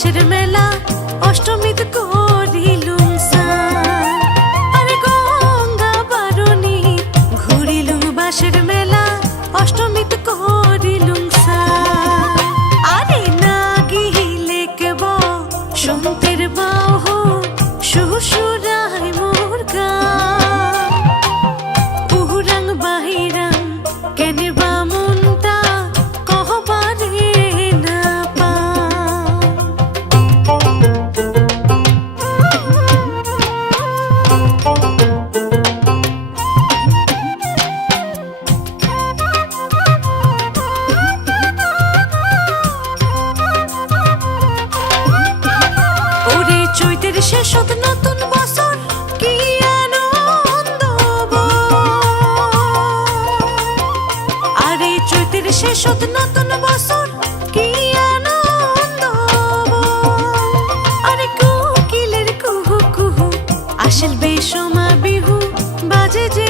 বাঁশের মেলা অষ্টমীত করিলুম সান। আরে গঙ্গা বারণী ঘুরিলুম বাঁশের মেলা অষ্টমীত করিলুম সান। আরে না গিলে কেব সন্তের বাহ শ্বশুরাই মোর গান। উহুরাং বাহিরাং কেনে বা মনটা কহবারে না পা। ওরে চৈতের শেষত নতুন বছর কি আনন্দ আরে চৈতের শেষত নতুন বছর কি আনন্দ। আরে কোকিলের কুহু কুহু আসল বেসমা বিহু বাজে যে